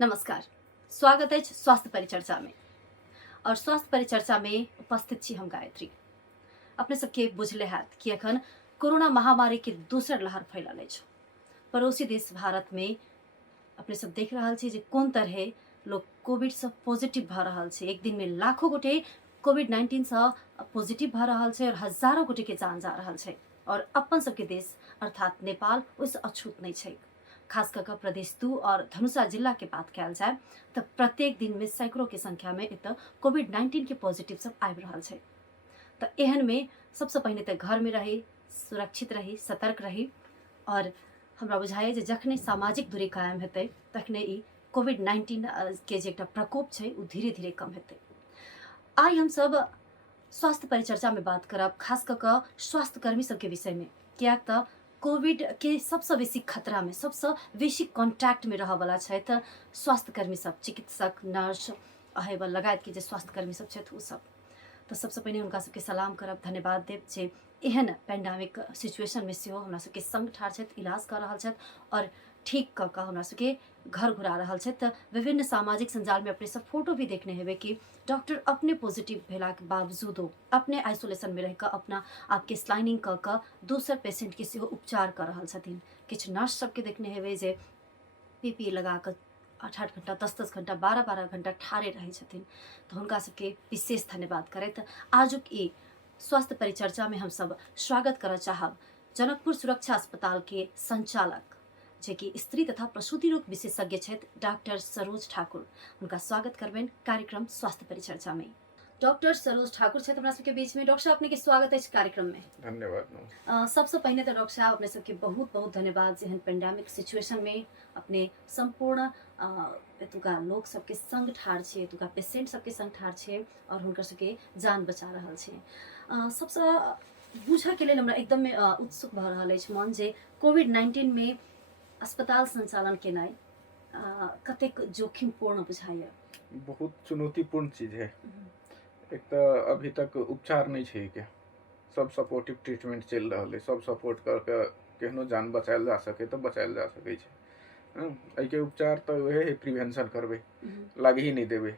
नमस्कार, स्वागत है स्वास्थ्य परिचर्चा में। और स्वास्थ्य परिचर्चा में उपस्थित छी हम गायत्री। अपने सबके बुझले हैत कि अखन कोरोना महामारी के दोसर लहर फैलल अछि। पड़ोसी देश भारत में अपने सब देख रहल छी जे कोन तरहे लोग कोविड से पॉजिटिव भ रहल छै। एक दिन में लाखों गोटे कोविड-19 से पॉजिटिव भ रहल छै और हजारों गोटे के जान जा रहल छै। और अपन सबके देश अर्थात नेपाल ओहिसँ अछूत नहीं छै। खास कर प्रदेश 2 और धनुषा जिला के बात कल जाए तो प्रत्येक दिन में सैकड़ों के संख्या में एत कोविड-19 के पॉजिटिव सब आबि रहल छै। तो एहन में सबसे पहले तो घर में रही, सुरक्षित रही, सतर्क रही। और हमरा बुझाइए जे जखने सामाजिक दूरी कायम हेतै तखने ई कोविड-19 के जे एकटा प्रकोप छै उ धीरे धीरे कम हेतै। आई हम सब स्वास्थ्य परिचर्चा में बात करब खास कर स्वास्थ्य कर्मी सबके विषय में, कियाक त कोविड के सबसे बेसी खतरा में सबसे बेसी कॉन्टैक्ट में रहवाला छै त स्वास्थ्य कर्मी सब, चिकित्सक, नर्स अहेब लगायत के जे स्वास्थ्य कर्मी सब छै उ सब। तो सबसे पहले उनका सबके सलाम करब, धन्यवाद देव जे एहन पैंडेमिक सिचुएशन में सेहो हमरा सबके संग ठाढ़ छथि, इलाज कर रहल छथि और ठीक कऽ हमरा सबके घर घुरा रहल छथि। तऽ विभिन्न सामाजिक संजाल में अपने सब फोटो भी देखने हेबे कि डॉक्टर अपने पॉजिटिव भेला के बावजूदो अपने आइसोलेशन में रहकर अपना आपके स्लाइनिंग कऽ दोसर पेशेंट के सेहो उपचार कर रहल छथिन। किछु नर्स सबके देखने हेबे जे पीपी लगा कर 8-8 घंटा, 10-10 घंटा, 12-12 घंटा ठाढ़े रहे छथिन। तो हुनका सबके विशेष धन्यवाद करैत आजुक ई स्वास्थ्य परिचर्चा में हम सब स्वागत करऽ चाहब जनकपुर सुरक्षा अस्पताल के संचालक जे कि स्त्री तथा प्रसूति रोग विशेषज्ञ छथि डॉक्टर सरोज ठाकुर। उनका स्वागत करबेन कार्यक्रम स्वास्थ्य परिचर्चा में। डॉक्टर सरोज ठाकुर छथि हमरा सबके बीच में। डॉक्टर साहब अपने के स्वागत है कार्यक्रम में। धन्यवाद। सबसे पहले तो डॉक्टर साहब अपने सबके बहुत बहुत धन्यवाद जेहन पेंडेमिक सिचुएशन में अपने संपूर्ण एतुका लोग सबके संग ठाढ़ छे, एतुका पेशेंट सबके संग ठाढ़ छे और हुनकर सबके जान बचा रहल छे। सबसे बुझा के लेल हमरा एकदम उत्सुक भ रहल अछि मन जे कोविड-19 में अस्पताल संचालन केनाइ कतेक जोखिमपूर्ण बुझाइए। बहुत चुनौतीपूर्ण चीज है। एक तो अभी तक उपचार नहीं है के सब सपोर्टिव ट्रीटमेंट चल रहा है, सब सपोर्ट करके केहनो जान बचायल जा सके तो बचायल जा सके छै। एहि के उपचार तो वह है प्रिवेंशन करबे, लाग ही नहीं देबे।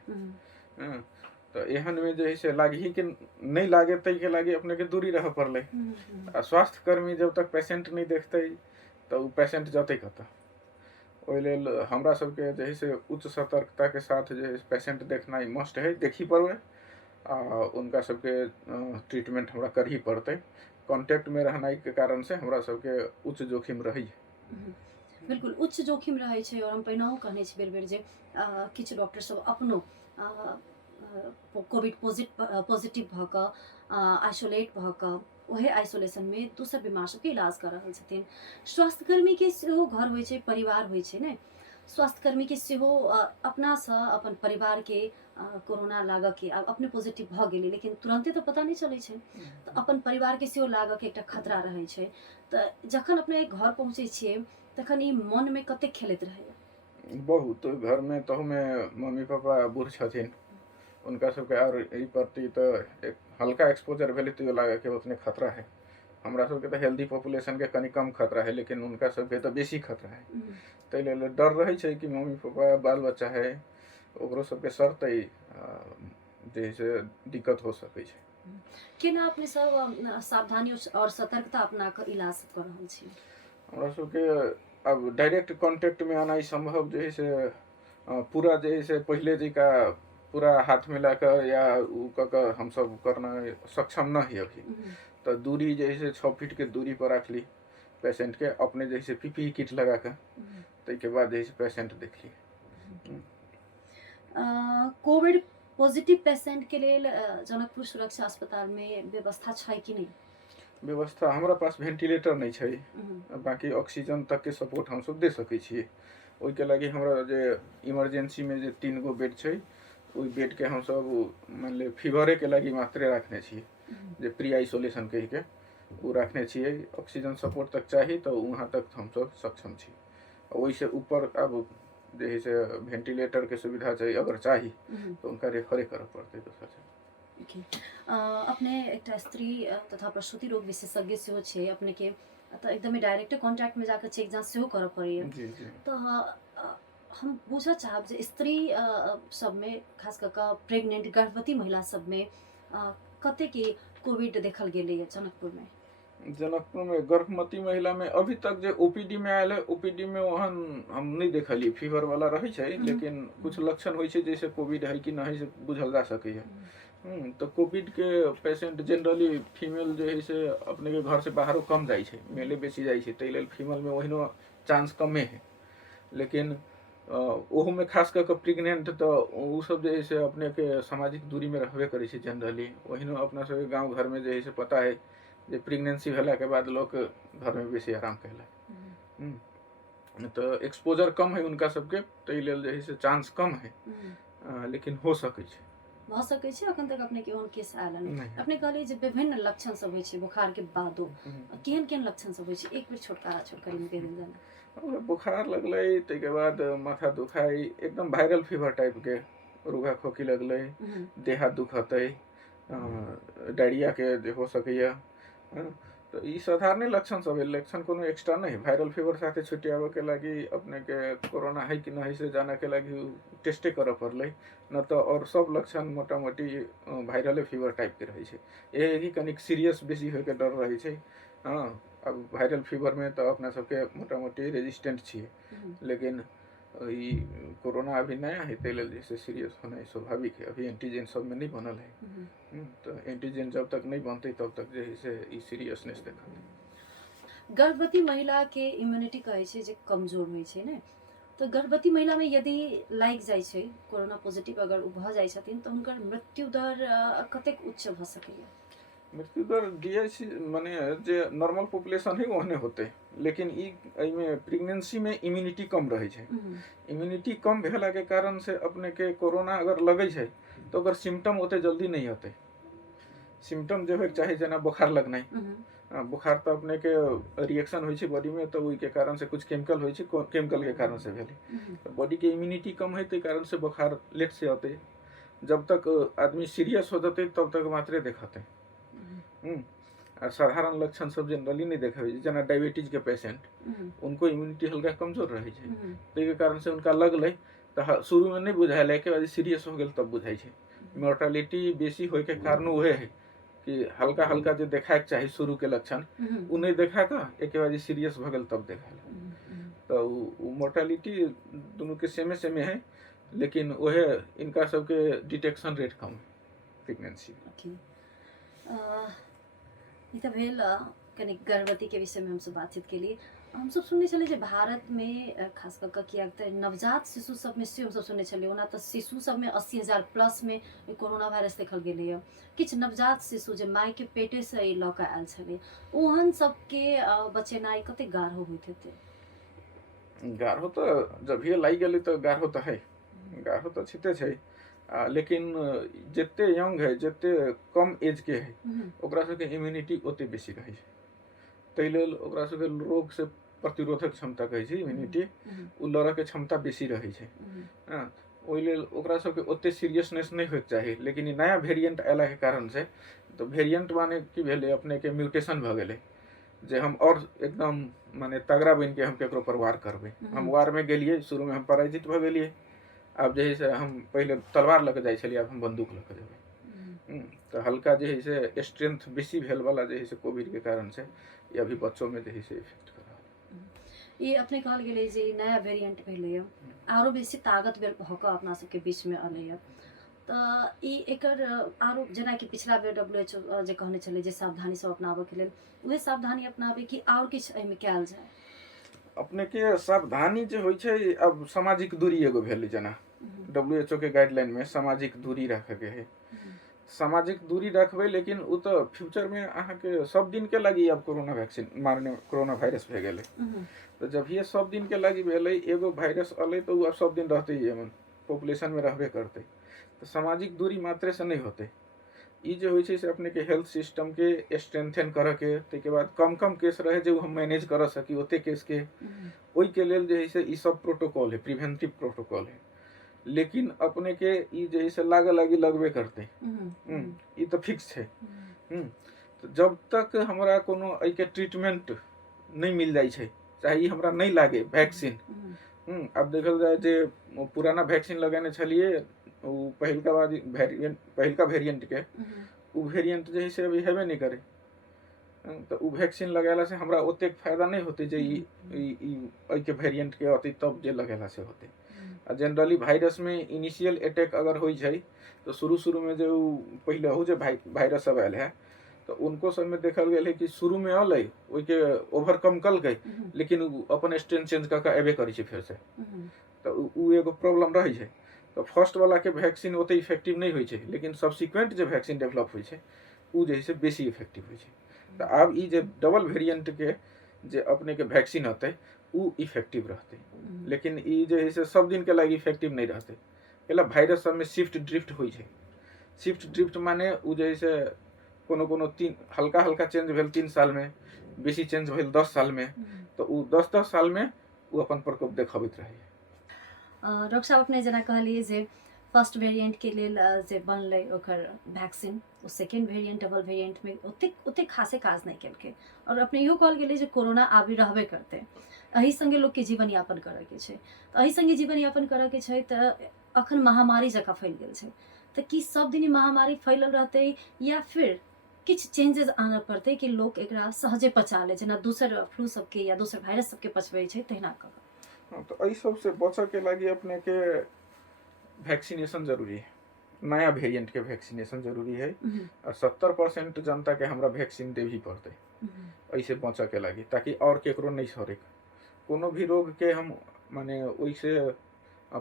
तो एहन में जो है से लाग ही के नहीं लागे तै के लागे अपने के दूरी रह पड़ले। स्वास्थ्य कर्मी जब तक पेशेंट नहीं देखते तो पेशेंट जते कत ओहि लेल हमरा सबके जे है से उच्च सतर्कता के साथ जो है पेशेंट देखना मस्ट है, देखी पड़े। उनका सबके ट्रीटमेंट हमरा कर ही पड़ते। कांटेक्ट में रहना के कारण से हमरा सबके उच्च जोखिम रही। बिल्कुल उच्च जोखिम रहे छै और हम पहिनहु कहने छी बेर बेर जे किछु डॉक्टर सब अपनो कोविड पॉजिटिव भ क आइसोलेट भ क ओहे आइसोलेशन में दोसर बीमार सबके इलाज कर रहल छथिन। स्वास्थ्यकर्मी के सेहो घर होइ छै, परिवार होइ छै ने। स्वास्थ्यकर्मी के सेहो अपना से अपन परिवार के कोरोना लागऽ के अपने पॉजिटिव भ गेलै लेकिन तुरंते तो पता नहीं चलै छै। तो अपन परिवार के सेहो लागऽ के एकटा खतरा रहै छै। तो जखन अपने घर पहुँचे छियै तखन ई मन में कते खेलैत रहैया। बहुत घर में तो में मम्मी पापा बूढ़ छथिन, उनका सबके और ई प्रति तो एक हल्का एक्सपोजर भेले तो लागे के उतने खतरा है। हमरा सबके तो हेल्दी पॉपुलेशन के कनी कम खतरा है लेकिन उनका सबके तो बेसी खतरा है। तै लेल डर रहे छै कि मम्मी पापा बाल बच्चा है ओकरो सबके सरतै जे से दिक्कत हो सकै छै। केना अपने सब सावधानी और सतर्कता अपना कर इलाज कर रहल छी। हमरा सबके अब डायरेक्ट कांटेक्ट में आना संभव जो है से पूरा जो है से पहले जी का पूरा हाथ मिलाकर या उ कर हम सब करना सक्षम न है अभी। तो दूरी जैसे 6 फीट के दूरी पर रख ली पेशेंट के, अपने जैसे पीपी किट लगा कर तो के बाद जैसे पेशेंट देख ली। कोविड पॉजिटिव पेशेंट के लिए जनकपुर सुरक्षा अस्पताल में व्यवस्था छै कि नहीं। व्यवस्था हमरा पास वेंटिलेटर नहीं छै, बाकी ऑक्सीजन तक के सपोर्ट हम सब दे सकै छियै। ओहि के लगी हमरा जे इमरजेंसी में जे 3 गो बेड छै ओहि बेड के हम सब मान ले फीवरे के लगी मात्रे रखने छियै, जे प्री आइसोलेशन कह के वो रखने छियै। ऑक्सीजन सपोर्ट तक चाहिए तो वहाँ तक हम सब सक्षम छी। वही से ऊपर अब जे है से वेंटिलेटर के सुविधा चाहिए अगर चाहिए तो उनका रेफरे कर पड़ते दोसर से। अपने एक स्त्री तथा प्रसूति रोग विशेषज्ञ सेहो छे अपने के तो एकदम डायरेक्ट कांटेक्ट में जाकर चेक जांच सेहो कर पड़े। जी जी। तो हम बुझऽ चाहब जे स्त्री सब में खास कऽ कऽ प्रेग्नेंट गर्भवती महिला सब में कतेक के कोविड देखल गेलै जनकपुर में। जनकपुर में गर्भवती महिला में अभी तक जो ओपीडी में आयल है, ओपीडी में वहन हम नहीं देखलिए, फीवर वाला रही है, लेकिन कुछ लक्षण होइ छै जैसे कोविड है कि नहीं से बुझल जा सके है। तो कोविड के पेशेंट जनरली फीमेल जो है से अपने के घर से बाहरों कम जाइ छै, मेले बेसी जाइ छै, ताहि लेल फीमेल में ओहिनो चांस कमे है। लेकिन ओहू में खास करके प्रेग्नेंट तो उ सब जो है से अपने के सामाजिक दूरी में रहबे करे छै जनरली। ओहिनो अपना सब गांव घर में जो है से पता है जे प्रेगनेंसी भेला के बाद लोग घर में बेसी आराम कैला। तो एक्सपोजर कम है उनका सबके, ताहि लेल जे है से चांस कम है, लेकिन हो सकै छै। भ सकै छै अखन तक अपने के ओहन केस आयल नहीं। नहीं। अपने कहलिए जे विभिन्न लक्षण सब होइ छै बुखार के बादो, केहन केहन लक्षण सब होइ छै एक बेर छोटकरी में कह देल जाना। बुखार लगले, ताहि बाद माथा दुखाई, एकदम वायरल फीवर टाइप के, रुगा खोखी लगले, देह हाथ दुखते, डायरिया के जे हो सकैया। तो ई साधारण लक्षण सब है, लक्षण कोनो एक्स्ट्रा नहीं है। वायरल फीवर साथे छुट्टियावे के लागी अपने के कोरोना है कि नहीं से जाने के लागी टेस्टे करे पड़ले, न तो और सब लक्षण मोटा मोटी वायरल फीवर टाइप के रहे छै। ये ही कनिक सीरियस बेसी होय के डर रहे छै। अब वायरल फीवर में तो अपना सबके मोटा मोटी रेजिस्टेंट छिए, लेकिन ई कोरोना अभी नया है, ताहि लेल जैसे सीरियस होना स्वाभाविक है। अभी एंटीजन सब में नहीं बनल है, तो एंटीजन जब तक नहीं बनते तब तक जो है से ई सीरियसनेस देखल। गर्भवती महिला के इम्यूनिटी कहे छै जे कमजोर होइ छै ने, तो गर्भवती महिला में यदि लागि जाइ छै कोरोना पॉजिटिव अगर उ भ जाइ छथिन तो हुनकर मृत्यु दर कतेक उच्च भ सकैया। मृत्यु दर डीएच माने जे नॉर्मल पॉपुलेशन है ओहने होते, लेकिन ई में प्रेगनेंसी में इम्यूनिटी कम रहे छै। इम्यूनिटी कम भेला के कारण से अपने के कोरोना अगर लगे छै तो अगर सिम्टम ओते जल्दी नहीं होते। सिम्टम जो है चाहे जना बुखार लगना, बुखार तो अपने के रिएक्शन होइ छै बॉडी में, तो के कारण से कुछ केमिकल होइ छै, केमिकल के कारण से भेले। तो बॉडी के इम्यूनिटी कम है, तो कारण से बुखार लेट से आते। जब तक आदमी सीरियस हो जाते तब तक मात्रे दिखाते। साधारण लक्षण सब जनरली नहीं देखे, जना डायबिटीज के पेशेंट, उनको इम्यूनिटी हल्का कमजोर रहे छै, तो कारण से उनका लगले तो शुरू में नहीं बुझायल, के बाद सीरियस हो गए तब बुझाई छै। मोर्टालिटी बेसी होय के कारण उहे है कि हल्का हल्का जो देखा के चाहिए शुरू के लक्षण उ नहीं देखा था, एक बाद सीरियस भ गए तब देखा। तो मोर्टालिटी दोनों के सेमे है, लेकिन वह इनका सबके डिटेक्शन रेट कम है प्रेगनेंसी। ई तो भेल कनिक गर्भवती के विषय में हम सब बातचीत के लिए। हम सब सुनने चले जे भारत में खास करके किया नवजात शिशु सब में से हम सब सुनने चले, ओना तो शिशु सब में 80,000 प्लस में कोरोना वायरस देखल गेलै। किछ नवजात शिशु जे माय के पेटे से ई लऽ कऽ आयल छलै, ओहन सबके बचेनाइ कते गाढ़ो होइत हेतै। गाढ़ो तो जब ये लाई गेलै तो गाढ़ो तो है, गाढ़ो तो छिते छै, लेकिन जिते यंग है, जिते कम एज के है, ओकरा सबके इम्यूनिटी ओते बेसी रहे छै, ताहि लेल ओकरा सबके रोग से प्रतिरोधक क्षमता कहै छै इम्यूनिटी, उ लड़ऽ के क्षमता बेसी रहे छै। ओहि लेल ओकरा सबके ओते सीरियसनेस नहीं होइके चाही। लेकिन ई नया वेरिएंट अयला के कारण से, तो वेरिएंट माने की भेलै अपने के म्यूटेशन भ गेलै, जे हम और एकदम माने तगड़ा बन के हम केकरो पर वार करबै। हम वार में गेलिए, शुरू में हम पराजित भ गेलिए, अब जे है से हम पहले तलवार लग जाय छलिए, अब हम बंदूक लग जेबै। तो हल्का जे है से स्ट्रेंथ बेसी भेल वाला जे है से कोविड के कारण से ये अभी बच्चों में जे है से इफेक्ट कर रहा। ये अपने कहल गेलै जे नया वेरिएंट भेलै, आरो बेसी ताकतवर भ कऽ अपना सबके बीच में अलै। तो ई एकर आरो जेना कि पिछला बेर WHO जे कहने छलै जे सावधानी सब अपनाबे के लेल, उहे सावधानी अपनाबे कि और किछ एहिमे कयल जाय। अपने के सावधानी जो होइ छै, अब सामाजिक दूरी एगो भेलै, जना WHO के गाइडलाइन में सामाजिक दूरी रखे के है। सामाजिक दूरी रखबै, लेकिन उ तो फ्यूचर में अहाँ के सब दिन के लगी अब कोरोना वैक्सीन मारने कोरोना वायरस भे गेलै। तो जब ये सब दिन के लगी भेलै, एगो वायरस अलै तो अब सब दिन रहते ही पॉपुलेशन में रहबे करते। तो सामाजिक दूरी मात्रे से नहीं होते। ई जो होइ छै से अपने के हेल्थ सिस्टम के स्ट्रेंथन करे के, ताके बाद कम कम केस रहे जो हम मैनेज कर सकी ओते केस के, ओई के लेल जे है से ई सब प्रोटोकॉल है, प्रिवेंटिव प्रोटोकॉल है। लेकिन अपने के ई जे है से लागी लगबे करते, ई तो फिक्स है। तो जब तक हमरा कोनो एहि के ट्रीटमेंट नहीं मिल जाय छै, चाहे ई हमरा नहीं लागे वैक्सीन, अब देखल जाए जे पुराना वैक्सीन लगाने छलिए उ पहिलका वेरिएंट के उ वेरिएंट जे है से अभी हेबे नहीं करे। तो उ वैक्सीन लगाला से हमरा ओतेक फायदा नहीं होते जे ई के वेरिएंट के अति तब जे लगाला से होते। जनरली वायरस में इनिशियल अटैक अगर हो जाए तो शुरू में जो पहले हो जो वायरस सब आयल है तो उनको सब में देखल गया है कि शुरू में अल के ओवरकम कल गए लेकिन उ अपन स्ट्रेन चेंज करके एबे करी फिर से। तो उ एगो प्रॉब्लम रही है। तो फर्स्ट वाला के वैक्सीन ओते इफेक्टिव नहीं होई छे लेकिन सब्सिक्वेंट जो वैक्सीन डेवलप होई छे उ जे से बेसी इफेक्टिव होई छे। तो अब ई जे डबल वेरिएंट के जे अपने के वैक्सीन होते उ इफेक्टिव रहते लेकिन ई जे है से सब दिन के लागि इफेक्टिव नहीं रहते। पहला वायरस सब में शिफ्ट ड्रिफ्ट होई छे। शिफ्ट ड्रिफ्ट माने उ जे है से कोनो तीन हल्का चेंज भेल 3 साल में, बेसी चेंज भेल 10 साल में। तो उ 10 साल में उ अपन प्रकोप देखाबैत रहे। डॉक्टर साहब अपने जना कहलिए जे फर्स्ट वेरिएंट के लेल जे बनलै ओकर वैक्सीन ओ सेकेंड वेरिएंट डबल वेरिएंट में ओते खासे काज नहीं केलकै और अपने इहो कहल गेलै जे कोरोना आबि रहबे करते एही संगे लोग के जीवन यापन करऽ के छै। तो एही संगे जीवन यापन करऽ के छै तऽ अखन महामारी जकाँ फैल गेल छै तऽ की सब दिन ई महामारी फैलल रहतै या फिर किछ चेंजेस आना पड़तै कि लोग एकरा सहजे पचा ले जेना दोसर फ्लू सबके या दोसर वायरस सबके पचबै छै तहिना कऽ। तो एहि सब से बचऽ के लागि अपने के वैक्सीनेशन जरूरी है। नया वेरिएंट के वैक्सीनेशन जरूरी है और 70% जनता के हमरा वैक्सीन देवी पड़ते ऐसे बचऽ के लागि ताकि और केकरो नहीं सरे। कोनो भी रोग के हम माने ओइसे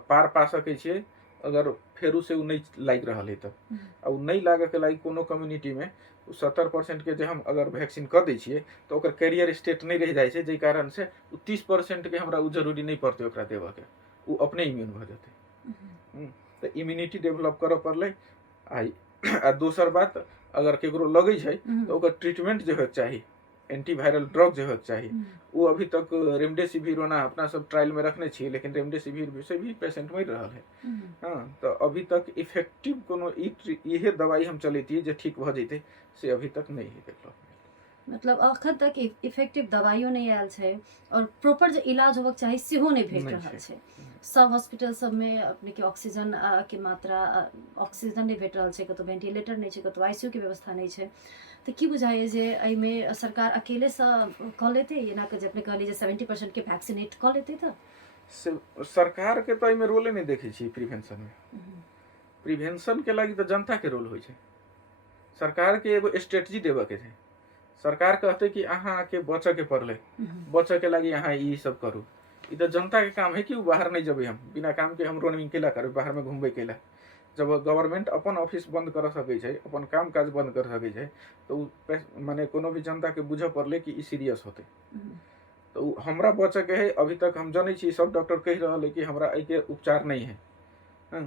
पार पा सकै छियै अगर फेरू से उ नहीं लाग रहा है तब और नहीं लागे के लागि कोनो कम्युनिटी में 70% के जे हम अगर वैक्सीन कर दै छियै तो ओकर कैरियर स्टेट नहीं रह जाए छै जे कारण से 30% के हमरा उ जरूरी नहीं पड़ते ओकरा देबऽ के उ अपने इम्यून भ जेतै। तो इम्यूनिटी डेवलप करऽ पड़लै आ दोसर बात अगर केकरो लगै छै तो ओकर ट्रीटमेंट जे होय चाही एंटीवायरल ड्रग जो होय चाहिए वो अभी तक रेमडेसिविर ओना अपना सब ट्रायल में रखने छी लेकिन रेमडेसिविर से भी पेशेंट मर रहा है। हाँ तो अभी तक इफेक्टिव कोनो इहे दवाई हम चलैतियै जे ठीक भ जैते से अभी तक नहीं है डेवलप। मतलब अखन तक इफेक्टिव दवाइयो नहीं आयल छै और प्रॉपर जो इलाज होबक चाही सेहो नहीं भेट रहल छै। सब हॉस्पिटल सब में अपने के ऑक्सीजन के मात्रा ऑक्सीजन नहीं भेट रहल छै, कतौ वेंटिलेटर नहीं छै, कतौ आईसीयू के व्यवस्था नहीं छै। तो की बुझाइए जे एहिमे सरकार अकेले से कऽ लेतै एना के जे अपने कहलिए जे 70% के वैक्सीनेट कऽ लेतै तऽ सरकार के तो एहिमे रोले नहीं देखै छी। प्रिवेंशन में प्रिवेंशन के लागि तो जनता के रोल होय छै। सरकार के एगो स्ट्रेटजी देबऽ के छै। सरकार कहते कि अहाँ के बचऽ के पड़ले बचऽ के लागि अहाँ ई सब करू। ई तो जनता के काम है कि बाहर नहीं जबै हम बिना काम के हम रोनिंग केला करबै बाहर में घूमबै केला। जब गवर्नमेंट अपन ऑफिस बंद कर सकै छै अपन काम काज बंद कर सकै छै तो माने कोनो भी जनता के बुझऽ पड़ले कि ई सीरियस होते। तो हमरा बचऽ के है। अभी तक हम जानै छी सब डॉक्टर कहि रहल है कि हमरा एहि के उपचार नहीं है।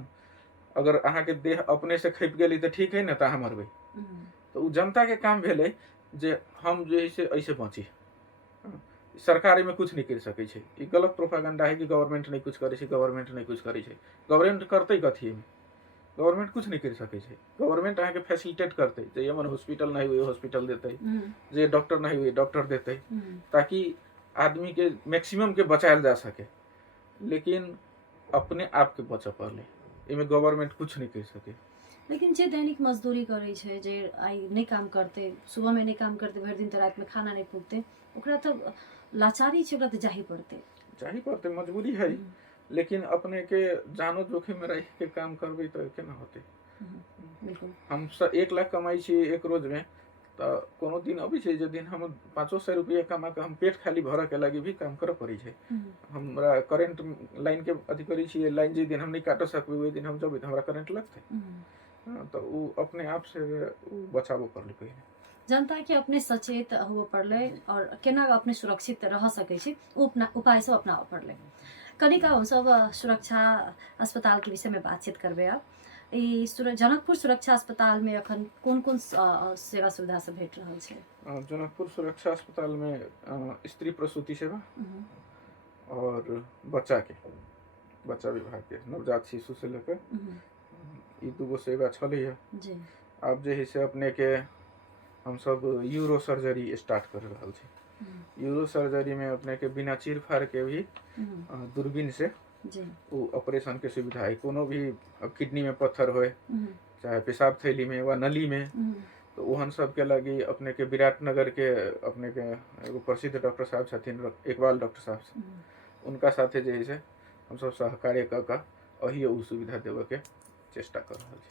अगर अहाँ के देह अपने से खपि गेलै तो ठीक है ना तो अहाँ मरबै। तो उ जनता के काम भेलै जे हम जे है से ऐसे बची। सरकार में कुछ नहीं कर सकै छै। ई गलत प्रोपागेंडा है कि गवर्नमेंट नहीं कुछ करे छै गवर्नमेंट नहीं कुछ करे छै। गवर्नमेंट करते कथी है? गवर्नमेंट कुछ नहीं कर सकै छै। गवर्नमेंट अहाँ के फैसिलिटेट करते जे एमन हॉस्पिटल नहीं हुए हॉस्पिटल देते जे डॉक्टर नहीं हुए डॉक्टर देते ताकि आदमी के मैक्सिमम के बचायल जा सके। लेकिन अपने आप के बचऽ पड़ले एमे गवर्नमेंट कुछ नहीं कर सके। लेकिन जे दैनिक मजदूरी करे छै जे आई नहीं काम करते सुबह में नहीं काम करते भर दिन तो रात में खाना नहीं पुगते ओकरा तो लाचारी छै ओकरा तो जाही पड़ते मजबूरी है। लेकिन अपने के जानो जोखिम में रह के काम करबे तो केना होते। हम 1 लाख कमाई छी एक रोज में तो कोनो दिन अभी छै जे दिन हम 500 रुपया कमा के हम पेट खाली भरऽ के लागि भी काम करऽ पड़ी छै। हमरा करंट लाइन के अथी करी छी लाइन जे दिन हम नहीं काट सकबै ओइ दिन हम जब हमरा करंट लगते। तो उ अपने आप से बचाबो पड़ले पहिले। जनता के अपने सचेत हुआ पड़ले और केना अपने सुरक्षित रह सकै छै उपाय सब अपनाबऽ पड़ले। कनिका हम सब सुरक्षा अस्पताल के विषय में बातचीत करबे। अब ई जनकपुर सुरक्षा अस्पताल में अखन कोन सेवा सुविधा सब भेट रहल छै? जनकपुर सुरक्षा अस्पताल में स्त्री प्रसूति सेवा और बच्चा विभाग के नवजात शिशु से लेकर ई दूगो सेवा छलै है। अब जे है से अपने के हम सब यूरो सर्जरी स्टार्ट कर रहल छी। यूरो सर्जरी में अपने के बिना चीर फाड़ के भी दूरबीन से जी वो ऑपरेशन के सुविधा है। कोनो भी अब किडनी में पत्थर होए हम्म, चाहे पेशाब थैली में व नली में, हम्म, तो ओहन सब के लगी अपने के विराटनगर के अपने के एगो प्रसिद्ध डॉक्टर साहब छथिन इकबाल डॉक्टर साहब, हम्म। उनका साथे जे है से हम सब सहकार्य क के अही उ सुविधा देवे के चेष्टा कर रहल छी।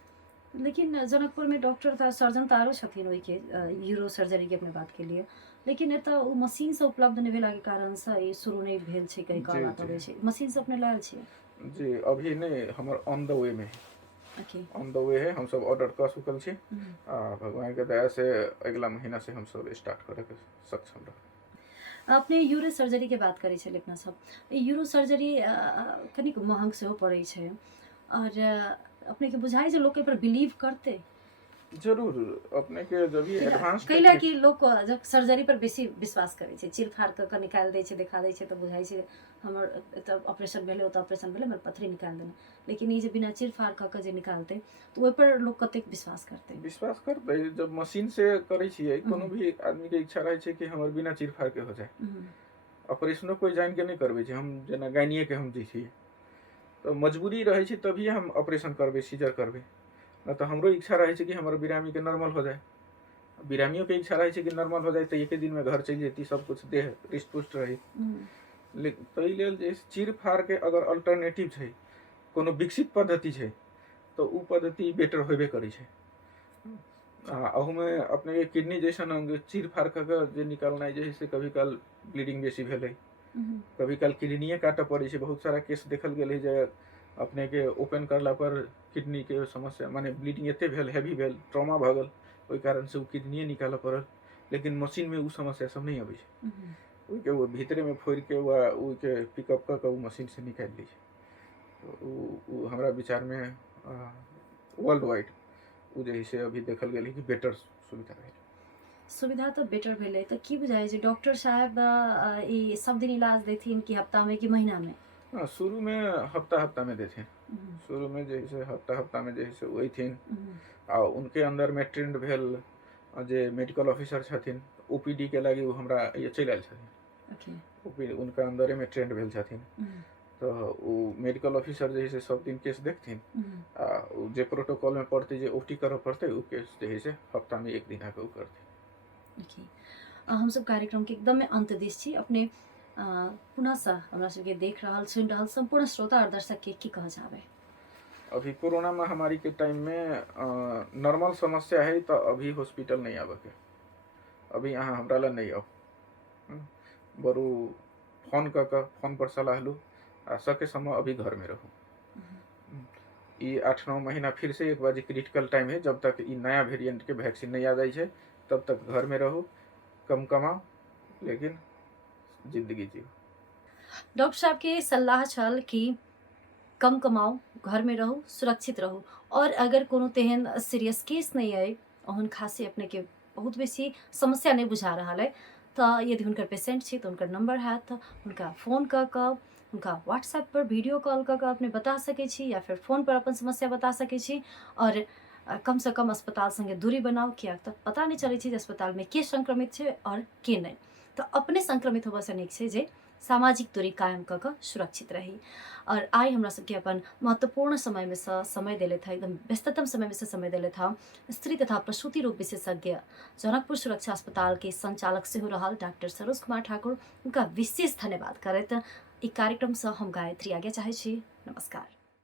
लेकिन जनकपुर में डॉक्टर त सर्जन त आरो छथिन ओहि के यूरो सर्जरी के अपने बात के लिए, लेकिन एतऽ ओ मशीन से उपलब्ध नहि भेला के कारण से ई शुरू नहि भेल छै, कहीं जी, कहना जी। पड़े छै। मशीन से अपने लायल छियै? जी अभी नहीं, हमर ऑन द वे में है, ओके। ऑन द वे है। हम सब ऑर्डर कर चुकल छी हम्म। आ भगवान के दया से अगला महीना से हम सब स्टार्ट करे के सक्षम रह। अपने यूरो सर्जरी के बात करै छलियै अपना सब। ई यूरो सर्जरी कनिक महंग सेहो पड़ै छै और अपने के बुझाइ जे लोक एहि पर बिलीव करतै? जरूर अपने के जब भी एडवांस कैला कि लोग जब सर्जरी पर बेसी विश्वास करै छै, चीर फाड़ कऽ निकालि दै छै, देखा दै छै तऽ बुझाइ छै हमर एतऽ ऑपरेशन भेलै ओतऽ ऑपरेशन भेलै, हमर पथरी निकालि देलहुँ। लेकिन ई जे बिना चीर फाड़ कऽ के जे निकालतै तऽ ओहि पर लोग कतेक विश्वास करतै? विश्वास करते जब मशीन से करे छियै, कोनो भी आदमी के इच्छा रहे छै कि हमर बिना चीर फाड़ के हो जाए। हम्म, ऑपरेशनो कोई जान के नहीं करबे छै, हम जेना गायनिए के हम जी छियै तो मजबूरी रहे छै तभी हम ऑपरेशन करबे, सीजर करबे। न तो हमरो इच्छा रहे छै कि हमर बिरामी के नॉर्मल हो जाए, बिरामियों के इच्छा रहे छै कि नॉर्मल हो जाए तो एक दिन में घर चल जेती, सब कुछ देह रिष्ट पुष्ट रही। हम्म, लेकिन ताहि लेल जे चीर फाड़ के अगर अल्टरनेटिव छै, कोनो विकसित पद्धति छै तो उ पद्धति बेटर होबे करै छै। अहू में अपने के किडनी जैसन अंग चीर फाड़ के जे निकालनाइ जे है से कभी काल ब्लीडिंग बेसी भेलै, हम्म, कभी काल किडनिये काटऽ पड़ै छै। बहुत सारा केस देखल गेलै जे अपने के ओपन करला पर किडनी के समस्या माने ब्लीडिंग एते भेल, हेवी भेल, ट्रॉमा भऽ गेल, ओहि कारण से उ किडनिये निकालऽ पड़ल। लेकिन मशीन में उ समस्या सब नहीं अबै छै, हम्म। ओहिके वो भीतरे में फोड़ के वा ओहिके पिकअप कऽ के उ मशीन से निकालि दै छै। तो उ हमरा विचार में वर्ल्ड वाइड उ जे है से अभी देखल गेलै कि बेटर सुविधा है। सुविधा तो बेटर भेलै तऽ की बुझाइ छै डॉक्टर साहब ई सब दिन इलाज देथिन कि हफ्ता में कि महीना में? हाँ, शुरू में हफ्ता हफ्ता में देथिन, हम्म, शुरू में जे है से हफ्ता हफ्ता में जे है से अयथिन। हम्म, आ उनके अंदर में ट्रेंड भेल जे मेडिकल ऑफिसर छथिन, ओपीडी के लागी उ हमरा ये चलि आयल छथिन। ओके। ओपीडी उनका अंदरे में ट्रेंड भेल छथिन, हम्म, तो उ मेडिकल ऑफिसर जे है से सब दिन केस देखथिन हम्म, आ उ जे प्रोटोकॉल में पड़ते जे ओटी करऽ पड़ते उ केस जे है से हफ्ता में एक दिन आके उ करथिन। ओके। हम सब कार्यक्रम के एकदमै अंत दिस छी। अपने पुनः से हमरा सबके देख रहल सुनि रहल संपूर्ण श्रोता और दर्शक के की कहऽ चाहबै? अभी कोरोना महामारी के टाइम में नॉर्मल समस्या है तो अभी हॉस्पिटल नहीं आवे के, अभी यहाँ हमरा ला नहीं आओ, बरू फोन कर फोन पर सलाह लू आ सके समय अभी घर में रहो। ये 8-9 महीना फिर से एक बार क्रिटिकल टाइम है, जब तक ये नया वेरिएंट के वैक्सीन नहीं आ जाए तब तक घर में रहो, कम कमाओ लेकिन जिंदगी जियो। डॉक्टर साहब के सलाह छल कि कम कमाओ, घर में रहू, सुरक्षित रहू, और अगर कोनो तेहन सीरियस केस नहीं अइ, ओहन खासी अपने के बहुत बेसी समस्या नहीं बुझा रहा है, तो यदि हुनकर पेशेंट छी तो हुनकर नंबर हैत तो हुनका फोन कऽ कऽ, हुनका व्हाट्सएप पर वीडियो कॉल कऽ कऽ अपने बता सकै छी, या फिर फोन पर अपन समस्या बता सकै छी। और कम से कम अस्पताल संगे दूरी बनाओ, किया तऽ पता नहीं चलै छै जे अस्पताल में के संक्रमित छै और के नहीं। तो अपने संक्रमित होबऽ से नीक छै जे सामाजिक दूरी कायम कऽ कऽ सुरक्षित रही। और आइ हमरा सबके अपन महत्वपूर्ण समय में से समय देले था, एकदम व्यस्ततम समय में से समय देले था स्त्री तथा प्रसूति रोग विशेषज्ञ जनकपुर सुरक्षा अस्पताल के संचालक सेहो रहल डॉक्टर सरोज कुमार ठाकुर, उनका विशेष धन्यवाद करैत ई कार्यक्रम से हम गायत्री आगे चाहे छी। नमस्कार।